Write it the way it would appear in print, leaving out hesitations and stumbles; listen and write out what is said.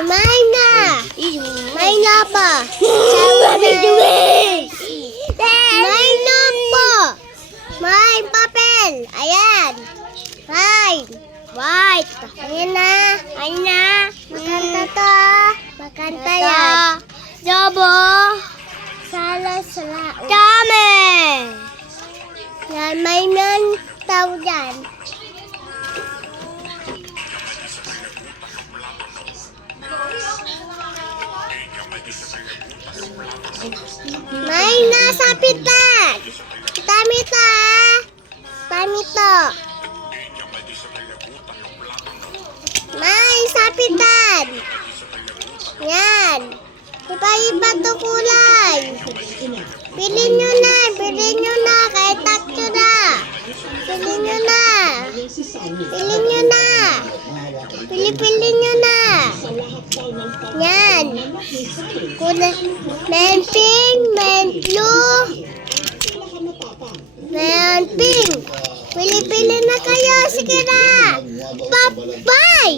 Mayna. Mayna pa. Mayna po. May papel. Ayan. May. White. Ayan na. Ayan na. Makanta to. Makanta yan. Jobo. Sala. Dami. Yan, may nan tao dyan. May nasa pitan. Tamito. Tamito. May sapitan. Yan. Iba-iba to kulay. Pilin nyo na. Kahit tatlo na. Pilin nyo na. Pili nyo na. Yan. Men pink, men blue, men pink. Pili na kayo. Sige na. Bye-bye.